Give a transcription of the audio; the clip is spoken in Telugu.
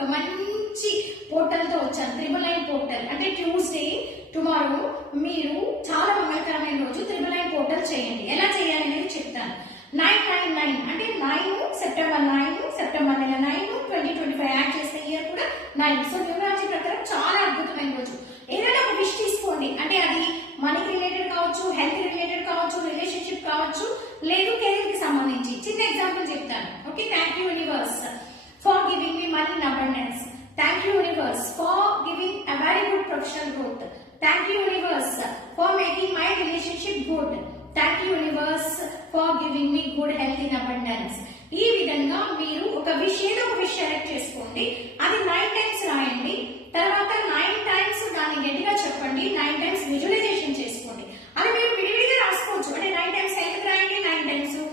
ఒక మంచి పోర్టల్ తో వచ్చాను. 999 పోర్టల్ అంటే ట్యూస్డే టుమారో మీరు చాలా మంగళకరమైన రోజు 999 పోర్టల్ చేయండి. ఎలా చేయాలి అనేది చెప్తాను. 999 అంటే 9 సెప్టెంబర్ 9 సెప్టెంబర్ నెల 9 2025 యాడ్ చేస్తే ఇయర్ కూడా 9. సో న్యూమరాలజీ ప్రకారం చాలా అద్భుతమైన రోజు. ఏదైనా ఒక విష్ తీసుకోండి, అంటే అది మనీకి రిలేటెడ్ కావచ్చు, హెల్త్ రిలేటెడ్ కావచ్చు, రిలేషన్షిప్ కావచ్చు, లేదు కెరీర్ కి సంబంధించి. చిన్న ఎగ్జాంపుల్ చెప్తాను. Okay, thank you universe for giving me money in abundance. Thank you universe for giving a very good professional growth. Thank you universe for making my relationship good. Thank you universe for giving me good health in abundance. ఈ విధంగా మీరు ఒక ఏదో ఒక విషయం సెలెక్ట్ చేసుకోండి, అది 9 టైమ్స్ రాయండి. తర్వాత 9 టైమ్స్ దాన్ని గట్టిగా చెప్పండి, 9 టైమ్స్ విజువలైజేషన్ చేసుకోండి. అది మీరు విడివిడిగా రాసుకోవచ్చు. అంటే 9 టైమ్స్ హెల్త్ రాయండి,